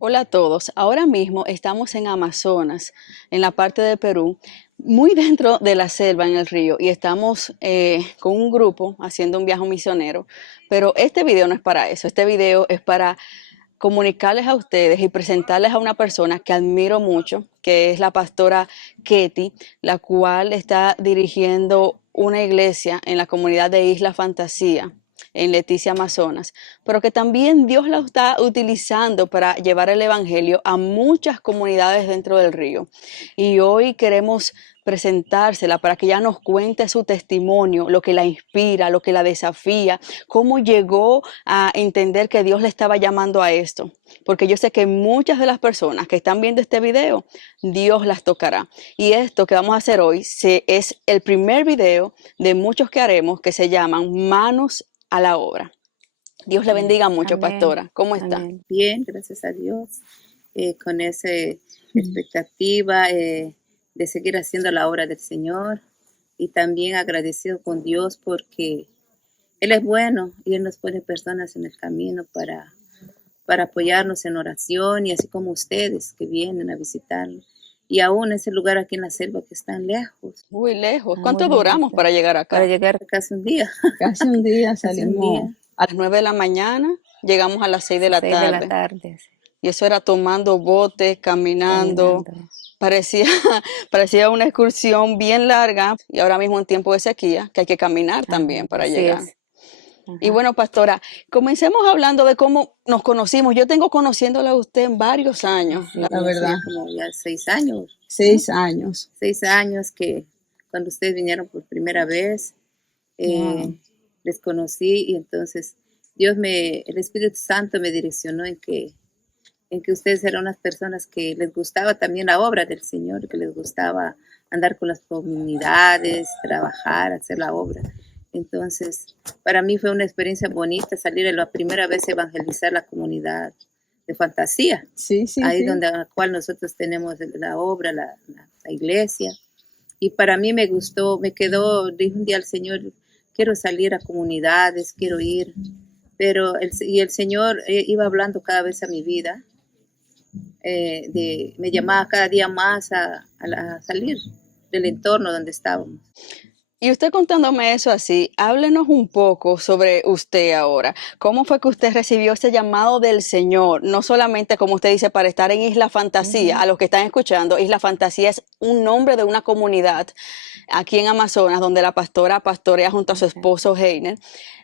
Hola a todos. Ahora mismo estamos en Amazonas, en la parte de Perú, muy dentro de la selva en el río, y estamos con un grupo haciendo un viaje misionero. Pero este video no es para eso. Este video es para comunicarles a ustedes y presentarles a una persona que admiro mucho, que es la pastora Ketty, la cual está dirigiendo una iglesia en la comunidad de Isla Fantasía, en Leticia, Amazonas, pero que también Dios la está utilizando para llevar el evangelio a muchas comunidades dentro del río. Y hoy queremos presentársela para que ella nos cuente su testimonio, lo que la inspira, lo que la desafía, cómo llegó a entender que Dios le estaba llamando a esto. Porque yo sé que muchas de las personas que están viendo este video, Dios las tocará. Y esto que vamos a hacer hoy es el primer video de muchos que haremos que se llaman Manos a la Obra. Dios le Amén. bendiga mucho, Amén. pastora. ¿Cómo está? Amén. Bien, gracias a Dios. Con esa expectativa de seguir haciendo la obra del Señor y también agradecido con Dios porque Él es bueno y Él nos pone personas en el camino para apoyarnos en oración y así como ustedes que vienen a visitarlo. Y aún ese lugar aquí en la selva que están lejos. Muy lejos. Muy ¿Cuánto lejos duramos está. para llegar Para acá? llegar casi un día. Casi un día Casi un salimos día. A las 9 de la mañana, llegamos a las 6 de la 6 de la tarde. tarde. Y eso era tomando botes, caminando. Caminando. Parecía, parecía una excursión bien larga y ahora mismo en tiempo de sequía, que hay que caminar Ajá, también para así llegar. es. Y Ajá. bueno, pastora, comencemos hablando de cómo nos conocimos. Yo tengo conociéndola a usted en varios años. Sí, la verdad. hace como ya 6 años, ¿no? 6 años. 6 años que cuando ustedes vinieron por primera vez, Wow. les conocí y entonces el Espíritu Santo me direccionó en que ustedes eran unas personas que les gustaba también la obra del Señor, que les gustaba andar con las comunidades, trabajar, hacer la obra. Entonces, para mí fue una experiencia bonita salir la primera vez a evangelizar la comunidad de Fantasía, Sí, sí, ahí sí. donde a la cual nosotros tenemos la obra, la iglesia. Y para mí me gustó, me quedó, dije un día al Señor, quiero salir a comunidades, quiero ir. Pero el Señor iba hablando cada vez a mi vida, me llamaba cada día más a salir del entorno donde estábamos. Y usted contándome eso así, háblenos un poco sobre usted ahora. ¿Cómo fue que usted recibió ese llamado del Señor? No solamente, como usted dice, para estar en Isla Fantasía. Ujú. A los que están escuchando, Isla Fantasía es un nombre de una comunidad aquí en Amazonas, donde la pastora pastorea junto a su Okay. esposo Heiner,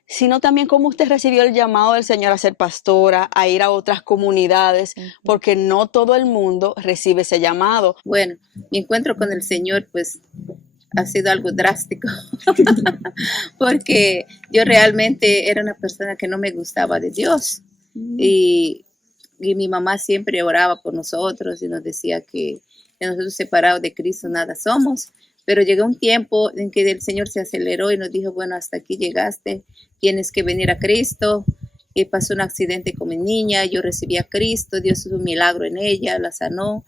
sino también cómo usted recibió el llamado del Señor a ser pastora, a ir a otras comunidades, Ujú. porque no todo el mundo recibe ese llamado. Bueno, mi encuentro con el Señor pues ha sido algo drástico porque yo realmente era una persona que no me gustaba de Dios Mm. y, y mi mamá siempre oraba por nosotros y nos decía que nosotros separados de Cristo nada somos. Pero llegó un tiempo en que el Señor se aceleró y nos dijo, bueno, hasta aquí llegaste, tienes que venir a Cristo. Y pasó un accidente con mi niña, yo recibí a Cristo, Dios hizo un milagro en ella, la sanó.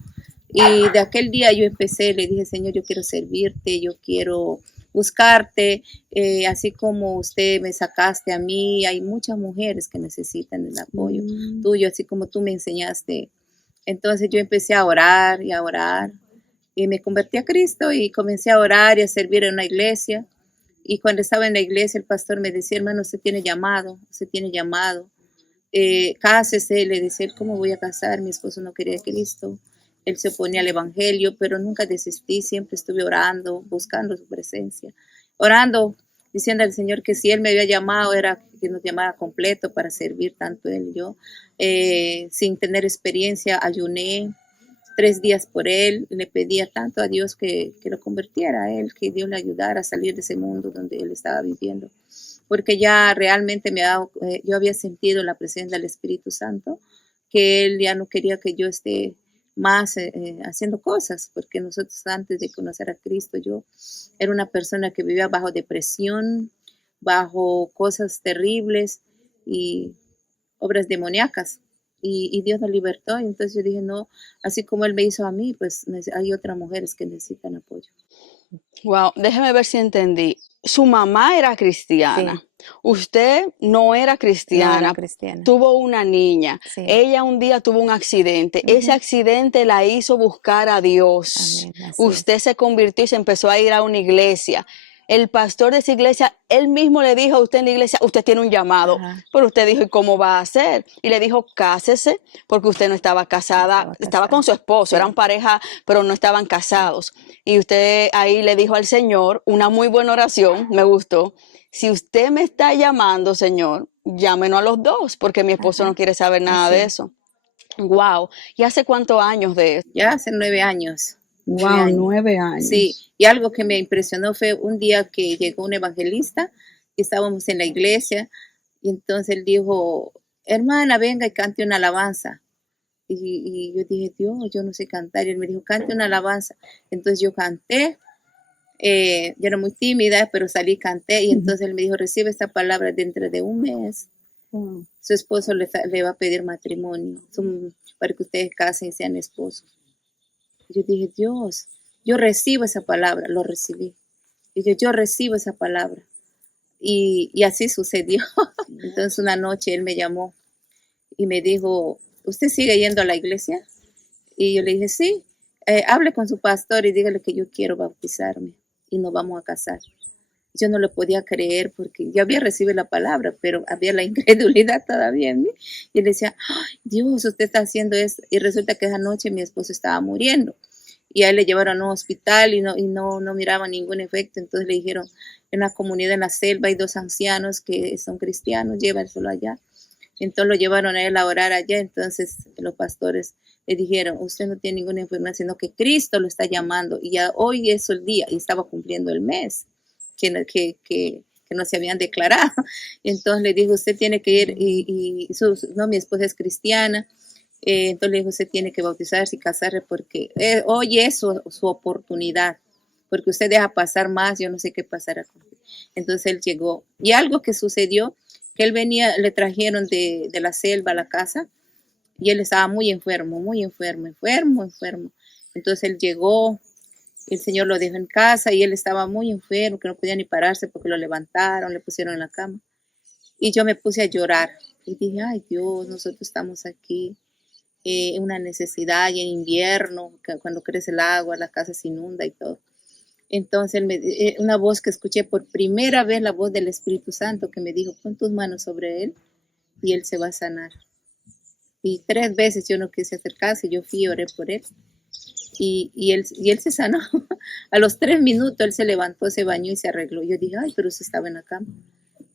Y de aquel día yo empecé, le dije, Señor, yo quiero servirte, yo quiero buscarte, así como usted me sacaste a mí, hay muchas mujeres que necesitan el apoyo Mm. tuyo, así como tú me enseñaste. Entonces yo empecé a orar y a orar y me convertí a Cristo y comencé a orar y a servir en una iglesia. Y cuando estaba en la iglesia, el pastor me decía, hermano, usted tiene llamado, usted tiene llamado. Cásese, le decía, ¿cómo voy a casar? Mi esposo no quería a Cristo. Él se oponía al evangelio, pero nunca desistí, siempre estuve orando, buscando su presencia, orando, diciendo al Señor que si Él me había llamado, era que nos llamara completo para servir tanto Él y yo. Sin tener experiencia, ayuné 3 días por él, le pedía tanto a Dios que lo convirtiera a él, que Dios le ayudara a salir de ese mundo donde él estaba viviendo, porque ya realmente yo había sentido la presencia del Espíritu Santo, que él ya no quería que yo esté más haciendo cosas, porque nosotros antes de conocer a Cristo, yo era una persona que vivía bajo depresión, bajo cosas terribles y obras demoníacas. Y Dios nos libertó. Y entonces yo dije, no, así como Él me hizo a mí, pues hay otras mujeres que necesitan apoyo. Wow, déjeme ver si entendí. Su mamá era cristiana. Usted no era No era cristiana. cristiana. Tuvo una niña. Sí. Ella un día tuvo un accidente. Ese accidente la hizo buscar a Dios. Amén, así es. Usted se convirtió y se empezó a ir a una iglesia. El pastor de esa iglesia, él mismo le dijo a usted en la iglesia, usted tiene un llamado. Ajá. Pero usted dijo, ¿y cómo va a hacer? Y le dijo, cásese, porque usted no estaba casada, estaba con su esposo, Sí. eran pareja, pero no estaban casados. Y usted ahí le dijo al Señor una muy buena oración, me gustó. Si usted me está llamando, Señor, llámenos a los dos, porque mi esposo Ajá. no quiere saber nada Así de es. eso. Wow. ¿Y hace cuántos años de eso? Ya hace 9 años. 9 Wow, años. 9 años. Sí, y algo que me impresionó fue un día que llegó un evangelista y estábamos en la iglesia y entonces él dijo, hermana, venga y cante una alabanza. Y yo dije, Dios, yo no sé cantar. Y él me dijo, cante una alabanza. Entonces yo canté, yo era muy tímida, pero salí y canté. Y entonces él me dijo, recibe esta palabra dentro de un mes. Wow. Su esposo le va a pedir matrimonio para que ustedes casen y sean esposos. Yo dije, Dios, yo recibo esa palabra, lo recibí. Y yo recibo esa palabra. Y así sucedió. Entonces una noche él me llamó y me dijo, ¿usted sigue yendo a la iglesia? Y yo le dije, sí, hable con su pastor y dígale que yo quiero bautizarme y nos vamos a casar. Yo no lo podía creer porque yo había recibido la palabra, pero había la incredulidad todavía en mí. Y le decía, "Ay, Dios, usted está haciendo esto". Y resulta que esa noche mi esposo estaba muriendo. Y a él le llevaron a un hospital y no miraba ningún efecto. Entonces le dijeron, en la comunidad en la selva hay 2 ancianos que son cristianos, llévenselo allá. Entonces lo llevaron a él a orar allá. Entonces los pastores le dijeron, usted no tiene ninguna enfermedad, sino que Cristo lo está llamando. Y ya hoy es el día, y estaba cumpliendo el mes que no se habían declarado. Entonces le dijo, usted tiene que ir, no, mi esposa es cristiana. Entonces le dijo, usted tiene que bautizarse y casarse porque hoy es su oportunidad, porque usted deja pasar más, yo no sé qué pasará. Entonces él llegó. Y algo que sucedió, que él venía, le trajeron de la selva a la casa, y él estaba muy enfermo, enfermo. Entonces él llegó, el Señor lo dejó en casa y él estaba muy enfermo, que no podía ni pararse porque lo levantaron, le pusieron en la cama. Y yo me puse a llorar y dije, ay Dios, nosotros estamos aquí en una necesidad y en invierno, cuando crece el agua, la casa se inunda y todo. Entonces una voz que escuché por primera vez, la voz del Espíritu Santo que me dijo, pon tus manos sobre él y él se va a sanar. Y 3 veces yo no quise acercarse, yo fui y oré por él. Y él se sanó. A los 3 minutos él se levantó, se bañó y se arregló. Yo dije, ay, pero usted estaba en la cama.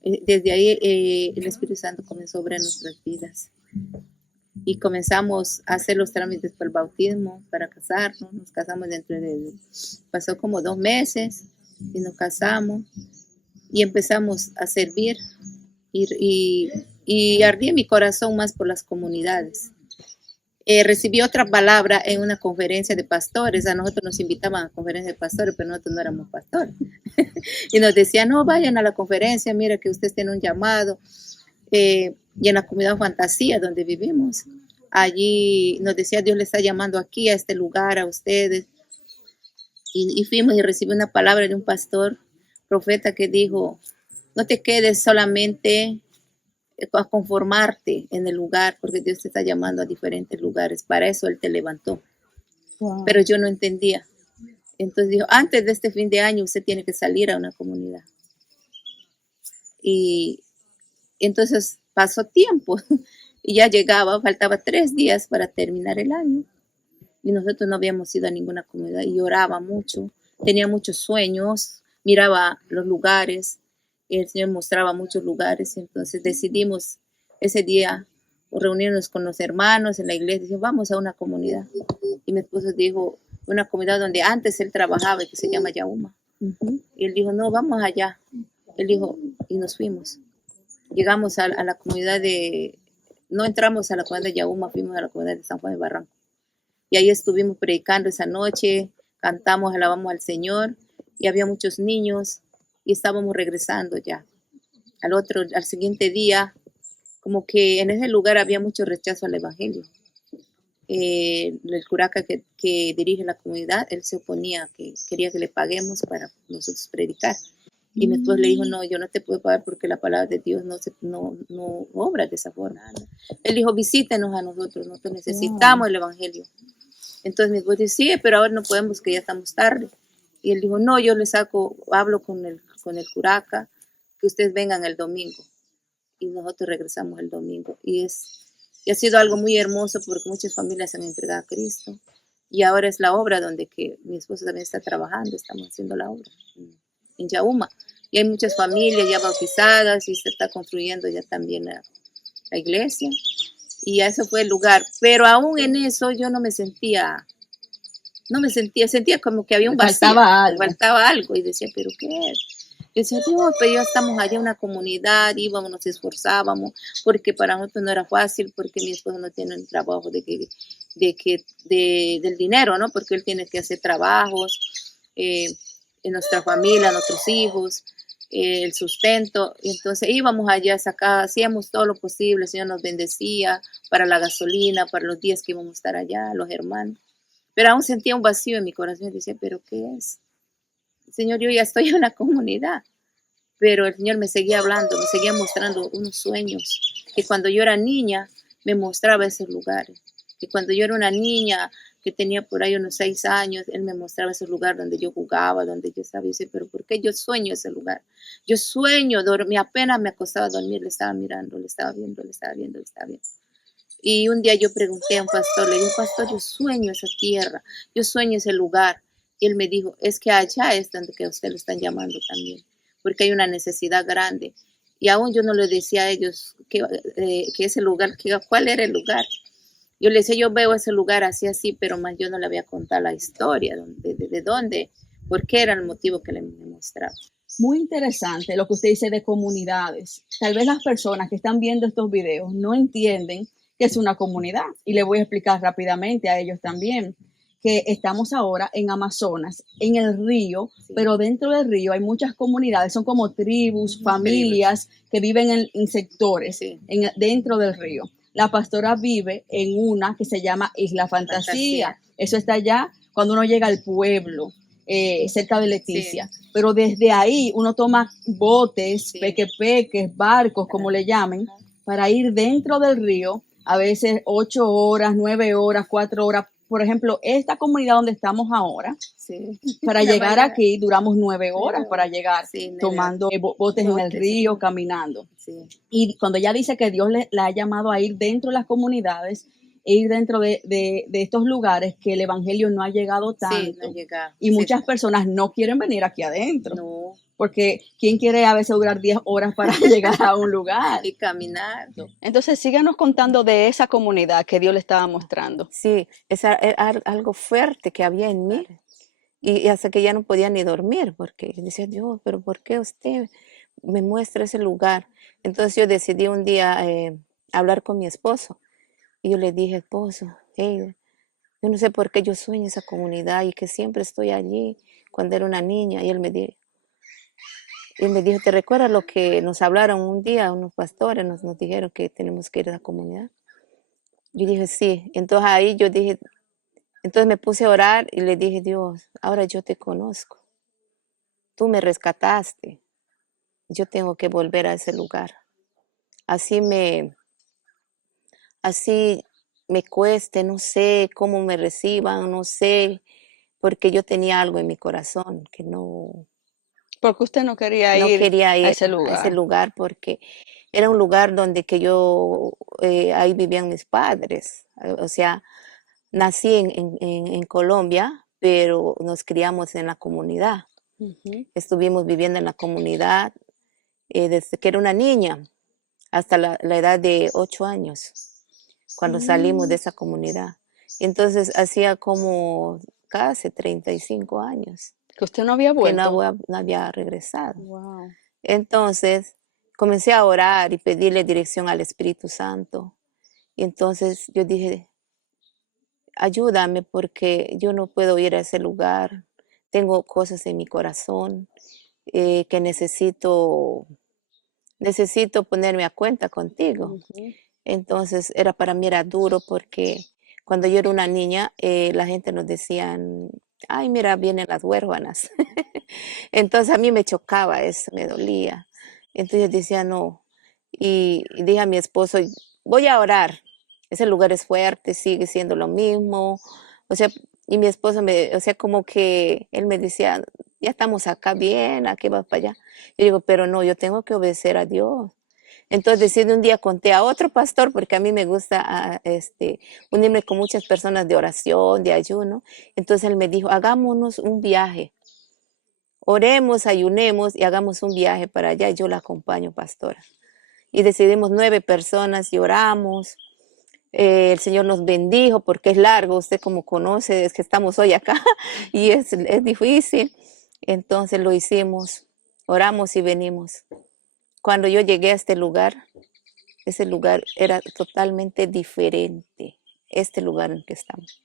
Desde ahí el Espíritu Santo comenzó a obrar en nuestras vidas. Y comenzamos a hacer los trámites para el bautismo, para casarnos. Nos casamos pasó como 2 meses y nos casamos y empezamos a servir. Y ardía mi corazón más por las comunidades. Recibí otra palabra en una conferencia de pastores. A nosotros nos invitaban a conferencias de pastores, pero nosotros no éramos pastores. Y nos decían, no, vayan a la conferencia, mira que ustedes tienen un llamado. Y en la comunidad Fantasía, donde vivimos, allí nos decía, Dios le está llamando aquí, a este lugar, a ustedes. Y fuimos y recibí una palabra de un pastor, profeta, que dijo, no te quedes solamente a conformarte en el lugar, porque Dios te está llamando a diferentes lugares. Para eso Él te levantó. Wow. Pero yo no entendía. Entonces dijo, antes de este fin de año usted tiene que salir a una comunidad. Y entonces pasó tiempo y ya llegaba, faltaba 3 días para terminar el año. Y nosotros no habíamos ido a ninguna comunidad y oraba mucho, tenía muchos sueños, miraba los lugares, el Señor mostraba muchos lugares. Entonces decidimos ese día reunirnos con los hermanos en la iglesia. Dijimos, vamos a una comunidad. Y mi esposo dijo, una comunidad donde antes él trabajaba, que se llama Yauma. Y él dijo, no, vamos allá. Él dijo, y nos fuimos. Llegamos a la comunidad no entramos a la comunidad de Yauma, fuimos a la comunidad de San Juan de Barranco. Y ahí estuvimos predicando esa noche, cantamos, alabamos al Señor, y había muchos niños, y estábamos regresando ya. Al siguiente día, como que en ese lugar había mucho rechazo al evangelio. el curaca que dirige la comunidad, él se oponía, que quería que le paguemos para nosotros predicar. Y mi esposo le dijo, no, yo no te puedo pagar porque la palabra de Dios no obra de esa forma. Él dijo, visítenos a nosotros necesitamos el evangelio. Entonces mi esposo dice, sí, pero ahora no podemos, que ya estamos tarde. Y él dijo, no, yo le hablo con el curaca, que ustedes vengan el domingo. Y nosotros regresamos el domingo. Y ha sido algo muy hermoso porque muchas familias se han entregado a Cristo. Y ahora es la obra donde que mi esposo también está trabajando, estamos haciendo la obra en Yauma. Y hay muchas familias ya bautizadas y se está construyendo ya también la iglesia. Y eso fue el lugar. Pero aún en eso yo sentía como que había un vacío. Faltaba algo. Y decía, ¿pero qué es? Yo decía, Dios, pero ya estamos allá en una comunidad, íbamos, nos esforzábamos, porque para nosotros no era fácil, porque mi esposo no tiene el trabajo del dinero, ¿no? Porque él tiene que hacer trabajos en nuestra familia, nuestros hijos, el sustento. Y entonces íbamos allá, hacíamos todo lo posible, el Señor nos bendecía para la gasolina, para los días que íbamos a estar allá, los hermanos. Pero aún sentía un vacío en mi corazón y decía, ¿pero qué es? Señor, yo ya estoy en una comunidad, pero el Señor me seguía hablando, me seguía mostrando unos sueños, que cuando yo era niña me mostraba esos lugares, que cuando yo era una niña que tenía por ahí unos 6 años, Él me mostraba ese lugar donde yo jugaba, donde yo estaba, y decía, pero ¿por qué yo sueño ese lugar? Yo sueño, apenas me acostaba a dormir, le estaba mirando, le estaba viendo. Y un día yo pregunté a un pastor, le dije, pastor, yo sueño esa tierra, yo sueño ese lugar. Y él me dijo, es que allá es donde que a usted lo están llamando también, porque hay una necesidad grande. Y aún yo no le decía a ellos que ese lugar, cuál era el lugar. Yo le decía, yo veo ese lugar así, pero más yo no le había contado la historia, de dónde, por qué era el motivo que le mostraba. Muy interesante lo que usted dice de comunidades. Tal vez las personas que están viendo estos videos no entienden que es una comunidad. Y le voy a explicar rápidamente a ellos también que estamos ahora en Amazonas, en el río, sí. Pero dentro del río hay muchas comunidades, son como tribus, familias que viven en sectores sí. Dentro del río. La pastora vive en una que se llama Isla Fantasía. Eso está allá cuando uno llega al pueblo, cerca de Leticia. Sí. Pero desde ahí uno toma botes, sí. peques, barcos, como le llamen, para ir dentro del río, a veces 8 horas, 9 horas, 4 horas. Por ejemplo, esta comunidad donde estamos ahora, sí. Para llegar aquí duramos 9 horas para llegar, sí, tomando botes en el río, caminando. Sí. Y cuando ella dice que Dios la ha llamado a ir dentro de las comunidades, e ir dentro de estos lugares que el evangelio no ha llegado tanto. Sí, no llega. Y muchas personas no quieren venir aquí adentro. No. Porque ¿quién quiere a veces durar 10 horas para llegar a un lugar? Y caminar. Entonces, síganos contando de esa comunidad que Dios le estaba mostrando. Sí, es algo fuerte que había en mí. Y hasta que ya no podía ni dormir, porque decía, Dios, pero ¿por qué usted me muestra ese lugar? Entonces yo decidí un día hablar con mi esposo. Y yo le dije, esposo, hey, yo no sé por qué yo sueño esa comunidad y que siempre estoy allí cuando era una niña. Y él me dijo, ¿te recuerdas lo que nos hablaron un día? Unos pastores nos dijeron que tenemos que ir a la comunidad. Yo dije, sí. Entonces ahí yo dije, entonces me puse a orar y le dije, Dios, ahora yo te conozco. Tú me rescataste. Yo tengo que volver a ese lugar. Así me cueste, no sé cómo me reciban, no sé, porque yo tenía algo en mi corazón que no... Porque usted no quería ir a ese lugar. Porque era un lugar donde que yo, ahí vivían mis padres. O sea, nací en Colombia, pero nos criamos en la comunidad. Uh-huh. Estuvimos viviendo en la comunidad desde que era una niña hasta la edad de 8 años, cuando salimos de esa comunidad. Entonces, hacía como casi 35 años. ¿Que usted no había vuelto? Que no había regresado. Wow. Entonces, comencé a orar y pedirle dirección al Espíritu Santo. Y entonces yo dije, ayúdame porque yo no puedo ir a ese lugar. Tengo cosas en mi corazón que necesito ponerme a cuenta contigo. Uh-huh. Entonces, para mí era duro porque Cuando yo era una niña, la gente nos decían, ay, mira, vienen las huérfanas. Entonces a mí me chocaba eso, me dolía. Entonces yo decía, no. Y dije a mi esposo, voy a orar. Ese lugar es fuerte, sigue siendo lo mismo. O sea, y mi esposo o sea, como que él me decía, ya estamos acá bien, ¿a qué vas para allá? Y digo, pero no, yo tengo que obedecer a Dios. Entonces decidí un día conté a otro pastor, porque a mí me gusta unirme con muchas personas de oración, de ayuno. Entonces él me dijo, hagámonos un viaje. Oremos, ayunemos y hagamos un viaje para allá. Y yo la acompaño, pastora. Y decidimos 9 personas y oramos. El Señor nos bendijo porque es largo. Usted como conoce, es que estamos hoy acá y es difícil. Entonces lo hicimos. Oramos y venimos. Cuando yo llegué a este lugar, ese lugar era totalmente diferente, este lugar en que estamos,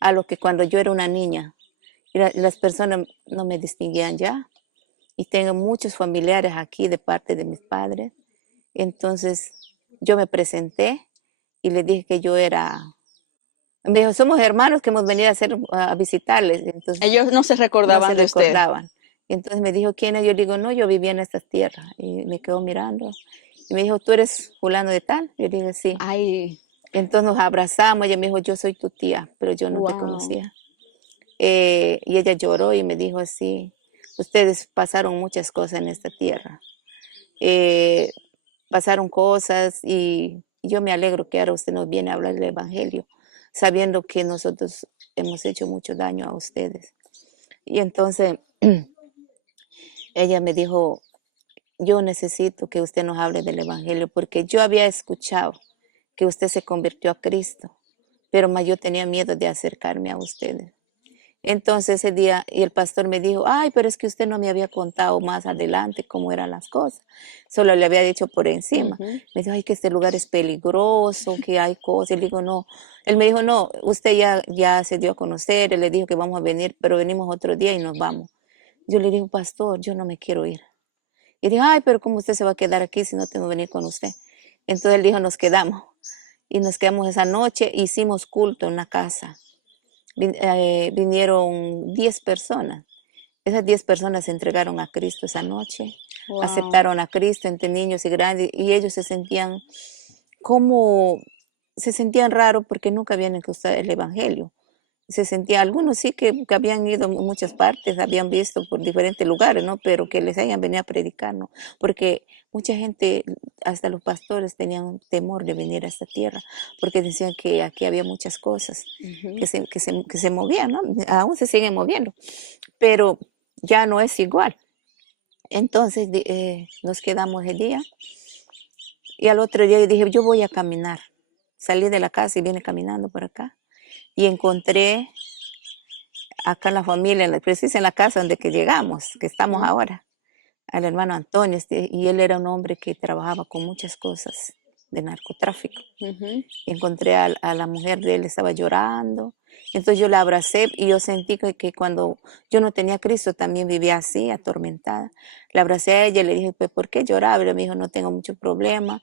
a lo que cuando yo era una niña. Y las personas no me distinguían ya. Y tengo muchos familiares aquí de parte de mis padres. Entonces yo me presenté y les dije que yo era, me dijo, somos hermanos que hemos venido a visitarles. Entonces Ellos no se no se recordaban de usted. recordaban. Entonces me dijo, ¿quién es? Yo le digo, no, yo vivía en estas tierras. Y me quedó mirando. Y me dijo, ¿tú eres fulano de tal? Yo le dije, sí. Ay, Entonces nos abrazamos. Ella me dijo, yo soy tu tía, pero yo no te wow. conocía. Y ella lloró y me dijo así, ustedes pasaron muchas cosas en esta tierra. Pasaron cosas y yo me alegro que ahora usted nos viene a hablar del Evangelio, sabiendo que nosotros hemos hecho mucho daño a ustedes. Y entonces ella me dijo, yo necesito que usted nos hable del Evangelio porque yo había escuchado que usted se convirtió a Cristo, pero más yo tenía miedo de acercarme a ustedes. Entonces ese día, y el pastor me dijo, ay, pero es que usted no me había contado más adelante cómo eran las cosas. Solo le había dicho por encima. Ujú. Me dijo, ay, que este lugar es peligroso, que hay cosas. Y le digo, no. Él me dijo, no, usted ya se dio a conocer. Él le dijo que vamos a venir, pero venimos otro día y nos vamos. Yo le digo, pastor, yo no me quiero ir. Y dijo, ay, pero ¿cómo usted se va a quedar aquí si no tengo que venir con usted? Entonces él dijo, nos quedamos. Y nos quedamos esa noche, hicimos culto en la casa. Vinieron 10 personas. Esas 10 personas se entregaron a Cristo esa noche, Wow. aceptaron a Cristo entre niños y grandes, y ellos se sentían como, se sentían raros porque nunca habían escuchado el Evangelio. Se sentía, algunos sí que habían ido a muchas partes, habían visto por diferentes lugares, ¿no? Pero que les hayan venido a predicar, ¿no? Porque mucha gente, hasta los pastores, tenían temor de venir a esta tierra, porque decían que aquí había muchas cosas Ujú. que se movían, ¿no? Aún se siguen moviendo, pero ya no es igual. Entonces nos quedamos el día y al otro día yo dije, yo voy a caminar. Salí de la casa y vine caminando por acá y encontré acá en la familia, preciso en la casa donde que llegamos, que estamos Ujú. ahora, al hermano Antonio, y él era un hombre que trabajaba con muchas cosas de narcotráfico. Ujú. Encontré a la mujer de él, estaba llorando. Entonces yo la abracé y yo sentí que cuando yo no tenía a Cristo también vivía así, atormentada. La abracé a ella y le dije, pues, ¿por qué lloraba? Y me dijo, no tengo mucho problema,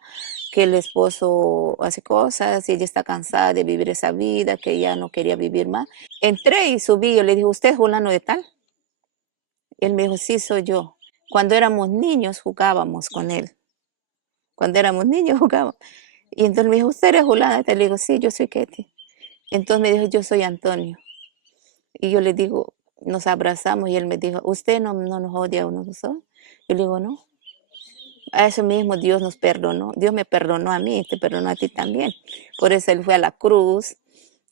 que el esposo hace cosas y ella está cansada de vivir esa vida, que ella no quería vivir más. Entré y subí, yo le dije, ¿usted es fulano de tal? Y él me dijo, sí, soy yo. Cuando éramos niños jugábamos con él. Cuando éramos niños jugábamos. Y entonces me dijo, ¿usted es fulana? Le digo, sí, yo soy Ketty. Entonces me dijo, yo soy Antonio. Y yo le digo, nos abrazamos y él me dijo, ¿usted no nos odia a nosotros? Yo le digo, no. A eso mismo Dios nos perdonó. Dios me perdonó a mí, te perdonó a ti también. Por eso Él fue a la cruz.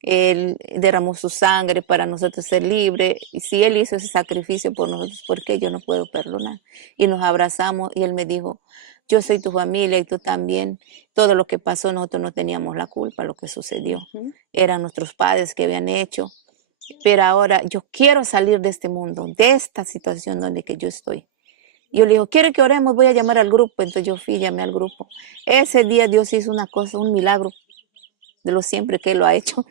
Él derramó su sangre para nosotros ser libres. Y si Él hizo ese sacrificio por nosotros, ¿por qué yo no puedo perdonar? Y nos abrazamos y Él me dijo, yo soy tu familia y tú también. Todo lo que pasó, nosotros no teníamos la culpa, lo que sucedió. Ujú. Eran nuestros padres que habían hecho. Pero ahora yo quiero salir de este mundo, de esta situación donde que yo estoy. Yo le digo, ¿quiere que oremos? Voy a llamar al grupo. Entonces yo fui, llamé al grupo. Ese día Dios hizo una cosa, un milagro de lo siempre que Él lo ha hecho.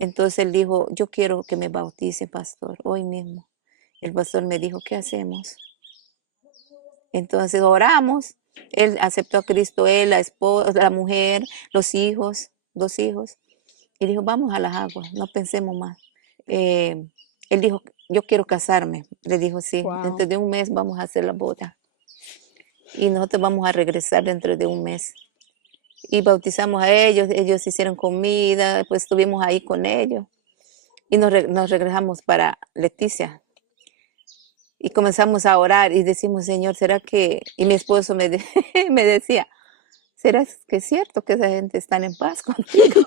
Entonces él dijo, yo quiero que me bautice, pastor, hoy mismo. El pastor me dijo, ¿qué hacemos? Entonces oramos. Él aceptó a Cristo, él, la esposa, la mujer, los hijos, 2 hijos. y dijo, vamos a las aguas, no pensemos más. Eh, Él dijo, yo quiero casarme. Le dijo, sí, Wow. dentro de un mes vamos a hacer la boda. Y nosotros vamos a regresar dentro de un mes. Y bautizamos a ellos, ellos hicieron comida, pues estuvimos ahí con ellos. Y nos regresamos para Leticia. Y comenzamos a orar y decimos, Señor, ¿será que...? Y mi esposo me decía, ¿será que es cierto que esa gente está en paz contigo?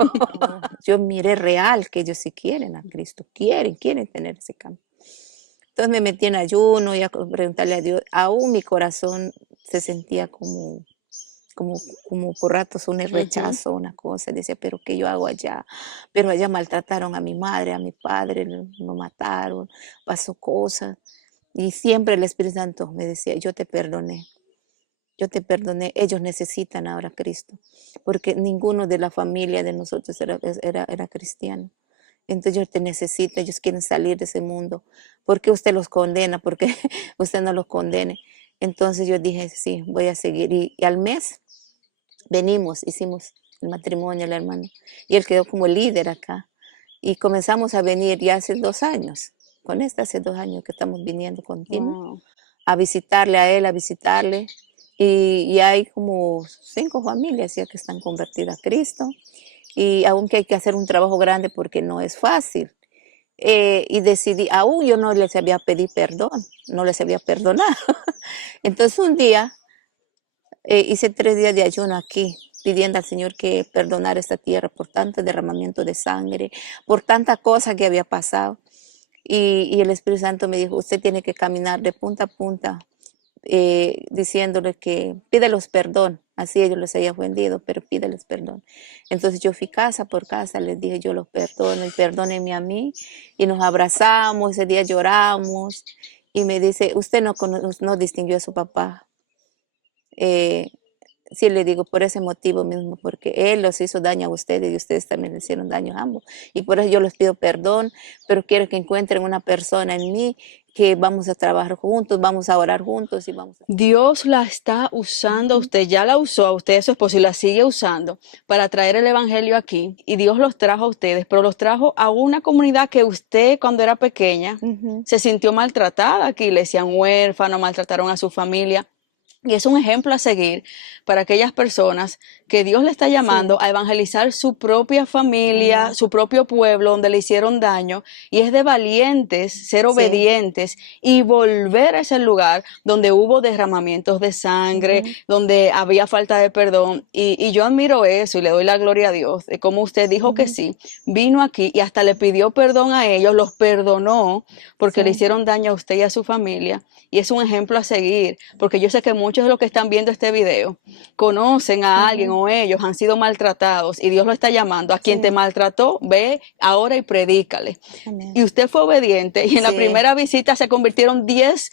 Yo miré real que ellos sí quieren a Cristo, quieren tener ese cambio. Entonces me metí en ayuno y a preguntarle a Dios. Aún mi corazón se sentía como por ratos un rechazo, una cosa. Decía, pero ¿qué yo hago allá? Pero allá maltrataron a mi madre, a mi padre, lo mataron, pasó cosas. Y siempre el Espíritu Santo me decía, yo te perdoné, ellos necesitan ahora a Cristo, porque ninguno de la familia de nosotros era cristiano. Entonces ellos te necesitan, ellos quieren salir de ese mundo. ¿Por qué usted los condena? ¿Por qué usted no los condene? Entonces yo dije, sí, voy a seguir. Y al mes venimos, hicimos el matrimonio, el hermano, y él quedó como líder acá. Y comenzamos a venir ya hace 2 años. Con esta hace 2 años que estamos viniendo continuo Wow. a visitarle a él, a visitarle. Y hay como 5 familias ya que están convertidas a Cristo. Y aunque hay que hacer un trabajo grande porque no es fácil. Y decidí, aún yo no les había pedido perdón, no les había perdonado. Entonces un día hice 3 días de ayuno aquí, pidiendo al Señor que perdonara esta tierra por tanto derramamiento de sangre, por tanta cosa que había pasado. Y el Espíritu Santo me dijo, usted tiene que caminar de punta a punta, diciéndole que pídelos perdón. Así ellos les había ofendido, pero pídeles perdón. Entonces yo fui casa por casa, les dije, yo los perdono y perdónenme a mí. Y nos abrazamos, ese día lloramos. Y me dice, usted no distinguió a su papá. Sí, le digo, por ese motivo mismo, porque él los hizo daño a ustedes y ustedes también le hicieron daño a ambos. Y por eso yo les pido perdón, pero quiero que encuentren una persona en mí que vamos a trabajar juntos, vamos a orar juntos y vamos a... Dios la está usando a usted, ya la usó a usted, a su esposo, y la sigue usando para traer el evangelio aquí. Y Dios los trajo a ustedes, pero los trajo a una comunidad que usted cuando era pequeña se sintió maltratada aquí. Le decían huérfano, maltrataron a su familia. Y es un ejemplo a seguir para aquellas personas que Dios le está llamando a evangelizar su propia familia, su propio pueblo donde le hicieron daño. Y es de valientes ser obedientes y volver a ese lugar donde hubo derramamientos de sangre, donde había falta de perdón. Y yo admiro eso y le doy la gloria a Dios de cómo usted dijo que sí, vino aquí y hasta le pidió perdón a ellos, los perdonó porque le hicieron daño a usted y a su familia. Y es un ejemplo a seguir, porque yo sé que muchos de los que están viendo este video conocen a alguien o ellos han sido maltratados y Dios lo está llamando a quien te maltrató, ve ahora y predícale. Amén. Y usted fue obediente y en la primera visita se convirtieron 10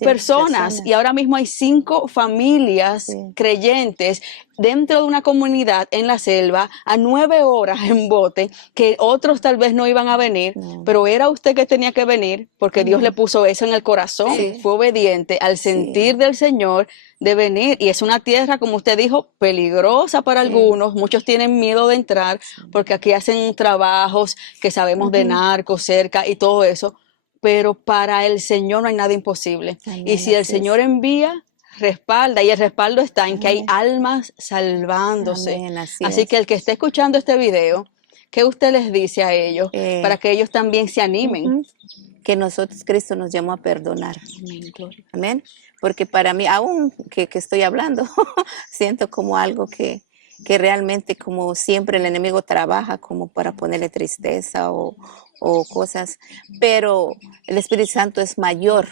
personas y ahora mismo hay 5 familias creyentes dentro de una comunidad en la selva a 9 horas en bote, que otros tal vez no iban a venir, pero era usted que tenía que venir porque Dios le puso eso en el corazón. Fue obediente al sentir del Señor de venir, y es una tierra, como usted dijo, peligrosa para algunos. Muchos tienen miedo de entrar porque aquí hacen trabajos que sabemos de narcos cerca y todo eso. Pero para el Señor no hay nada imposible. Amén, y si el así Señor es. envía, respalda, y el respaldo está en que hay almas salvándose. Amén, así Así es. que el que esté escuchando este video, ¿qué usted les dice a ellos para que ellos también se animen? Que nosotros, Cristo nos llamó a perdonar. Amén, gloria. Amén. Porque para mí, aún que estoy hablando, siento como algo que realmente, como siempre el enemigo trabaja como para ponerle tristeza o cosas, pero el Espíritu Santo es mayor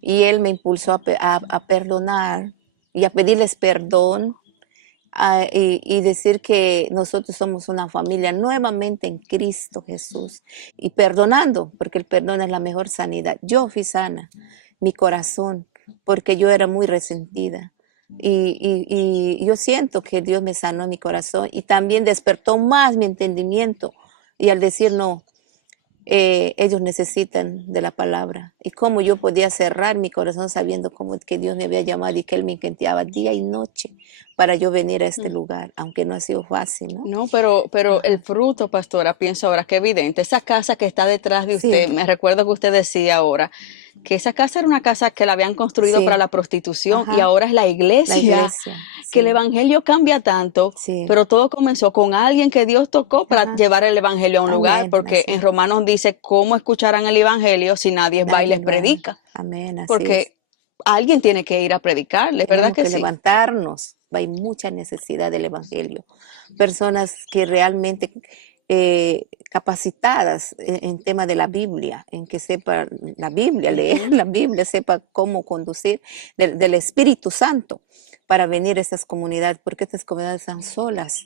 y Él me impulsó a perdonar y a pedirles perdón y decir que nosotros somos una familia nuevamente en Cristo Jesús y perdonando, porque el perdón es la mejor sanidad. Yo fui sana, mi corazón, porque yo era muy resentida. Y yo siento que Dios me sanó en mi corazón y también despertó más mi entendimiento. Y al decir no, ellos necesitan de la palabra. Y cómo yo podía cerrar mi corazón sabiendo cómo que Dios me había llamado y que Él me intentaba día y noche para yo venir a este lugar, aunque no ha sido fácil, ¿no? No, pero el fruto, pastora, pienso ahora que evidente. Esa casa que está detrás de usted, Sí, me recuerdo que usted decía ahora que esa casa era una casa que la habían construido para sí, la prostitución y ajá, ahora es la la iglesia. iglesia, Que el sí, evangelio cambia tanto, sí, pero todo comenzó con alguien que Dios tocó para ajá, llevar el evangelio a un lugar, amén, porque así en es. Romanos dice, ¿cómo escucharán el evangelio si nadie va y Nadie les va, predica? amén, así es. Porque alguien tiene que ir a predicarles, ¿verdad Tenemos que que sí? levantarnos, hay mucha necesidad del evangelio. Personas que realmente capacitadas en tema de la Biblia, en que sepa la Biblia, leer Ujú. la Biblia, sepa cómo conducir del Espíritu Santo para venir a estas comunidades, porque estas comunidades están solas.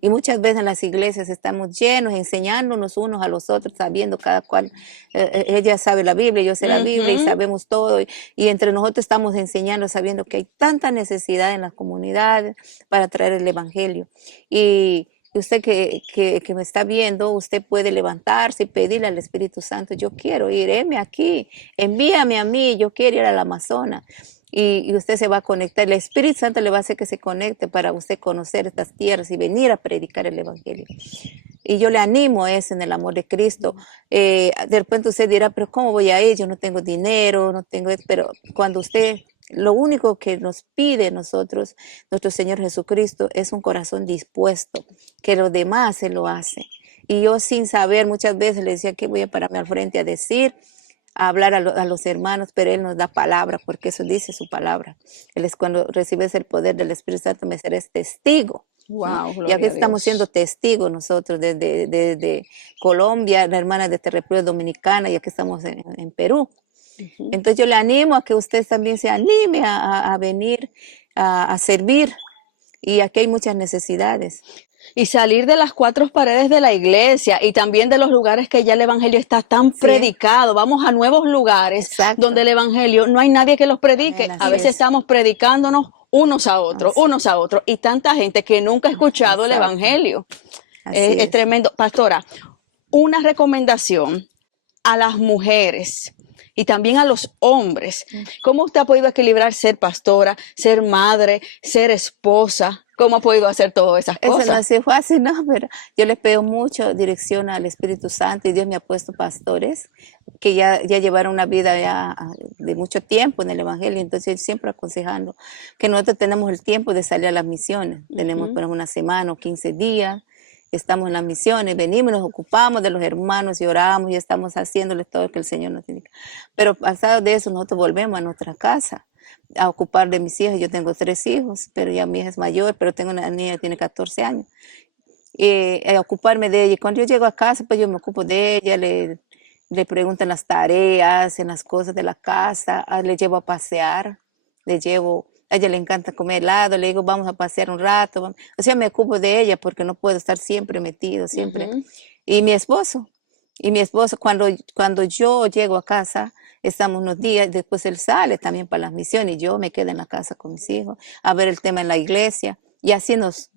Y muchas veces en las iglesias estamos llenos, enseñándonos unos a los otros, sabiendo cada cual, ella sabe la Biblia, yo sé la Biblia y Ujú. sabemos todo. Y entre nosotros estamos enseñando, sabiendo que hay tanta necesidad en las comunidades para traer el Evangelio. Y usted que me está viendo, usted puede levantarse y pedirle al Espíritu Santo, yo quiero ir, heme aquí, envíame a mí, yo quiero ir al Amazonas. Y usted se va a conectar. El Espíritu Santo le va a hacer que se conecte para usted conocer estas tierras y venir a predicar el Evangelio. Y yo le animo a eso en el amor de Cristo. De repente usted dirá, pero ¿cómo voy a ir? Yo no tengo dinero, no tengo... Pero cuando usted, lo único que nos pide nosotros, nuestro Señor Jesucristo, es un corazón dispuesto, que lo demás se lo hace. Y yo sin saber, muchas veces le decía que voy a pararme al frente a decir, a hablar a los hermanos, pero Él nos da palabra, porque eso dice su palabra. Él es cuando recibes el poder del Espíritu Santo, me serás testigo, ¿no? Wow, Y aquí gloria a estamos siendo Dios. testigos nosotros desde Colombia, la hermana de República Dominicana, y aquí estamos en Perú. Ujú. Entonces yo le animo a que usted también se anime a venir a servir, y aquí hay muchas necesidades. Y salir de las cuatro paredes de la iglesia y también de los lugares que ya el evangelio está tan Sí, predicado. Vamos a nuevos lugares donde exacto. el evangelio no hay nadie que los Amén, predique. A así veces es. estamos predicándonos Así, unos a otros, y tanta gente que nunca ha escuchado el exacto. evangelio. Así Es es. tremendo. Pastora, una recomendación a las mujeres y también a los hombres. ¿Cómo usted ha podido equilibrar ser pastora, ser madre, ser esposa? ¿Cómo ha podido hacer todas esas Eso no cosas? ha sido fácil, ¿no? Pero yo le pido mucho dirección al Espíritu Santo y Dios me ha puesto pastores que ya llevaron una vida ya de mucho tiempo en el Evangelio, entonces siempre aconsejando que nosotros tenemos el tiempo de salir a las misiones, tenemos por ejemplo una semana o 15 días, estamos en las misiones, venimos, nos ocupamos de los hermanos y oramos y estamos haciéndoles todo lo que el Señor nos indica. Pero pasado de eso nosotros volvemos a nuestra casa a ocupar de mis hijas. Yo tengo 3 hijos, pero ya mi hija es mayor, pero tengo una niña que tiene 14 años. A ocuparme de ella. Y cuando yo llego a casa, pues yo me ocupo de ella, le preguntan las tareas, en las cosas de la casa, le llevo a pasear, a ella le encanta comer helado, le digo, vamos a pasear un rato. O sea, me ocupo de ella porque no puedo estar siempre metido, siempre. Ujú. Y mi esposo, cuando yo llego a casa, estamos unos días, después él sale también para las misiones y yo me quedo en la casa con mis hijos a ver el tema en la iglesia. Y así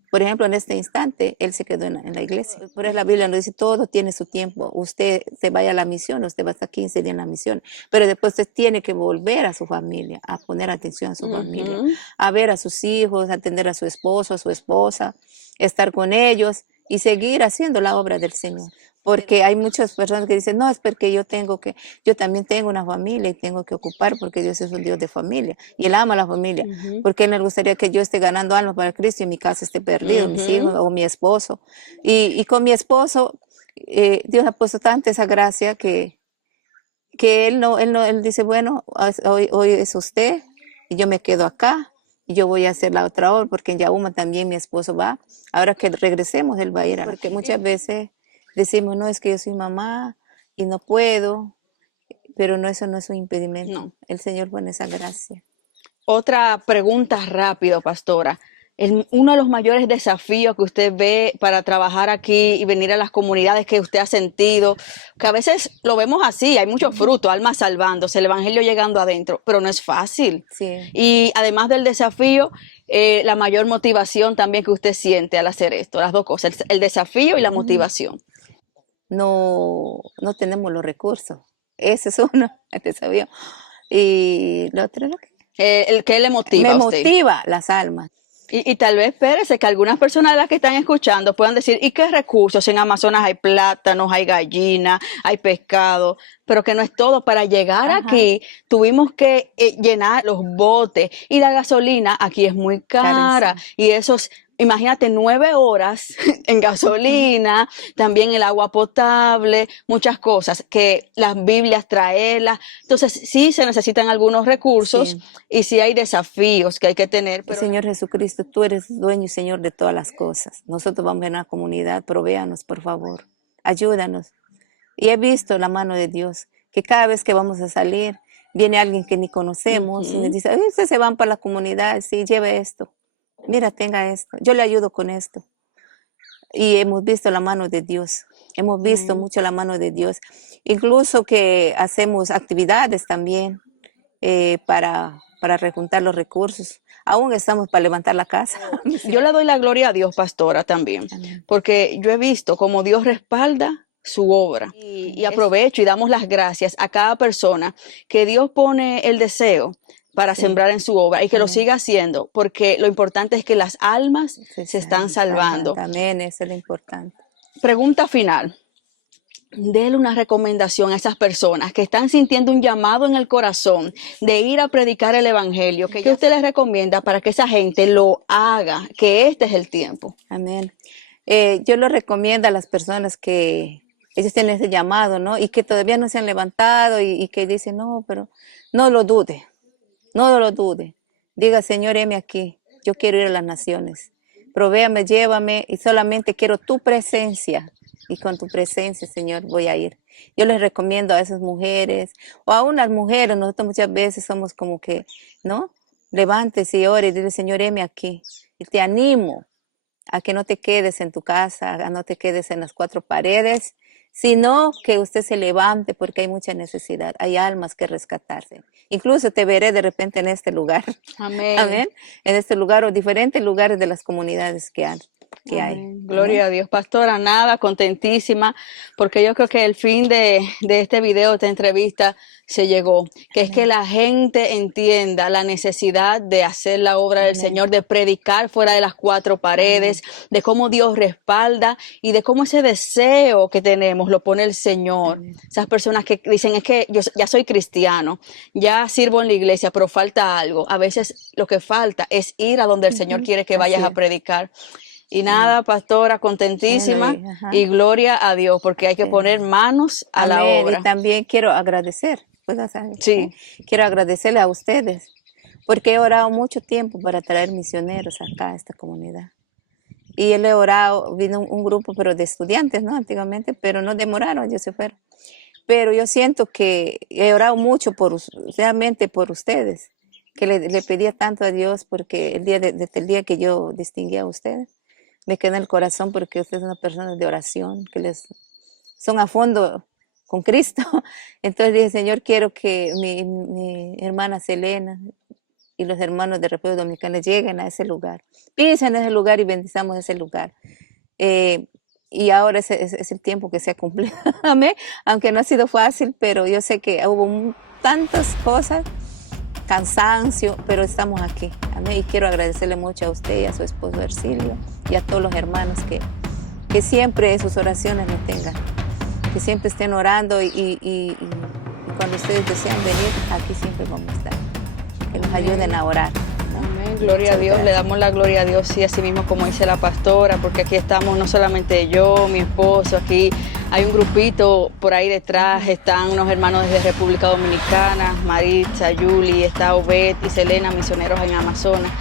por ejemplo, en este instante, él se quedó en la iglesia. Por eso la Biblia nos dice, todo tiene su tiempo. Usted se vaya a la misión, usted va a estar 15 días en la misión, pero después usted tiene que volver a su familia, a poner atención a su familia, Ujú. a ver a sus hijos, a atender a su esposo, a su esposa, estar con ellos y seguir haciendo la obra del Señor. Porque hay muchas personas que dicen, no, es porque yo también tengo una familia y tengo que ocupar porque Dios es un Dios de familia y Él ama a la familia. Ujú. Porque Él le gustaría que yo esté ganando almas para Cristo y mi casa esté perdido, mis hijos Ujú. o mi esposo. Y con mi esposo, Dios ha puesto tanta esa gracia que él dice, bueno, hoy es usted y yo me quedo acá y yo voy a hacer la otra obra porque en Yauma también mi esposo va. Ahora que regresemos, él va a ir porque muchas veces decimos, no, es que yo soy mamá y no puedo, pero no, eso no es un impedimento. No. El Señor pone esa gracia. Otra pregunta rápido, pastora. Uno de los mayores desafíos que usted ve para trabajar aquí y venir a las comunidades que usted ha sentido, que a veces lo vemos así, hay mucho fruto, almas salvándose, el evangelio llegando adentro, pero no es fácil. Sí. Y además del desafío, la mayor motivación también que usted siente al hacer esto, las dos cosas, el desafío y la motivación. no tenemos los recursos. Ese es uno, te sabía. Y lo otro, lo que El que le motiva me a usted. motiva las almas. Y tal vez espérese que algunas personas de las que están escuchando puedan decir, ¿y qué recursos? En Amazonas hay plátanos, hay gallinas, hay pescado, pero que no es todo. Para llegar Ajá. aquí tuvimos que llenar los botes y la gasolina aquí es muy cara. Carísimo. Y esos, imagínate, 9 horas en gasolina, también el agua potable, muchas cosas que las Biblias traerlas. Entonces sí se necesitan algunos recursos Sí. y sí hay desafíos que hay que tener. Pero Señor Jesucristo, tú eres dueño y Señor de todas las cosas. Nosotros vamos a una comunidad, provéanos, por favor. Ayúdanos. Y he visto la mano de Dios, que cada vez que vamos a salir, viene alguien que ni conocemos y nos dice, "Ay, ustedes se van para la comunidad, sí, lleve esto. Mira, tenga esto. Yo le ayudo con esto." Y hemos visto la mano de Dios. Hemos visto mucho la mano de Dios. Incluso que hacemos actividades también para rejuntar los recursos. Aún estamos para levantar la casa. yo le doy la gloria a Dios, pastora, también, Amén. porque yo he visto cómo Dios respalda su obra y aprovecho y damos las gracias a cada persona que Dios pone el deseo para Sí. sembrar en su obra y que lo Amén. siga haciendo, porque lo importante es que las almas se están salvando. Amén, eso es lo importante. Pregunta final. Dele una recomendación a esas personas que están sintiendo un llamado en el corazón de ir a predicar el evangelio. ¿Qué usted les recomienda para que esa gente lo haga? Que este es el tiempo. Amén. Yo lo recomiendo a las personas que ellos tienen ese llamado, ¿no? Y que todavía no se han levantado y que dicen, no, pero no lo dude. No lo dude. Diga, Señor, heme aquí. Yo quiero ir a las naciones. Provéame, llévame y solamente quiero tu presencia. Y con tu presencia, Señor, voy a ir. Yo les recomiendo a esas mujeres o a unas mujeres, nosotros muchas veces somos como que, ¿no? Levántese y ore y dile, Señor, heme aquí. Y te animo a que no te quedes en tu casa, a no te quedes en las 4 paredes, sino que usted se levante porque hay mucha necesidad, hay almas que rescatarse. Incluso te veré de repente en este lugar. Amén. Amén. En este lugar o diferentes lugares de las comunidades que hay. Gloria a Dios, pastora, nada, contentísima, porque yo creo que el fin de este video, de esta entrevista, se llegó, que es que la gente entienda la necesidad de hacer la obra del Señor, de predicar fuera de las 4 paredes, de cómo Dios respalda y de cómo ese deseo que tenemos lo pone el Señor. Esas personas que dicen, es que yo ya soy cristiano, ya sirvo en la iglesia, pero falta algo. A veces lo que falta es ir a donde el Señor quiere que vayas a predicar. Y nada, pastora, contentísima y gloria a Dios, porque hay que poner manos a la obra. Y también quiero agradecer, Sí. Quiero agradecerle a ustedes, porque he orado mucho tiempo para traer misioneros acá a esta comunidad. Y él he orado, vino un grupo, pero de estudiantes, ¿no? Antiguamente, pero no demoraron, ellos se fueron. Pero yo siento que he orado mucho realmente por ustedes, que le pedía tanto a Dios, porque desde el día que yo distinguí a ustedes, me queda en el corazón porque ustedes son personas de oración, que son a fondo con Cristo. Entonces dije, Señor, quiero que mi hermana Selena y los hermanos de República Dominicana lleguen a ese lugar. Pisen en ese lugar y bendizamos ese lugar. Y ahora es el tiempo que se ha cumplido. Amén. Aunque no ha sido fácil, pero yo sé que hubo tantas cosas, cansancio, pero estamos aquí. Amén. Y quiero agradecerle mucho a usted y a su esposo Ercilio y a todos los hermanos que siempre sus oraciones nos tengan, que siempre estén orando y cuando ustedes desean venir, aquí siempre vamos a estar. Que nos ayuden a orar. Amén, gloria a Dios, le damos la gloria a Dios, sí, así mismo como dice la pastora, porque aquí estamos no solamente yo, mi esposo, aquí hay un grupito por ahí detrás, están unos hermanos desde República Dominicana, Maritza, Yuli, está Obed y Selena, misioneros en Amazonas.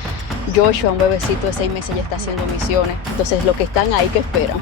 Joshua, un bebecito de 6 meses, ya está haciendo misiones. Entonces, los que están ahí, ¿qué esperan?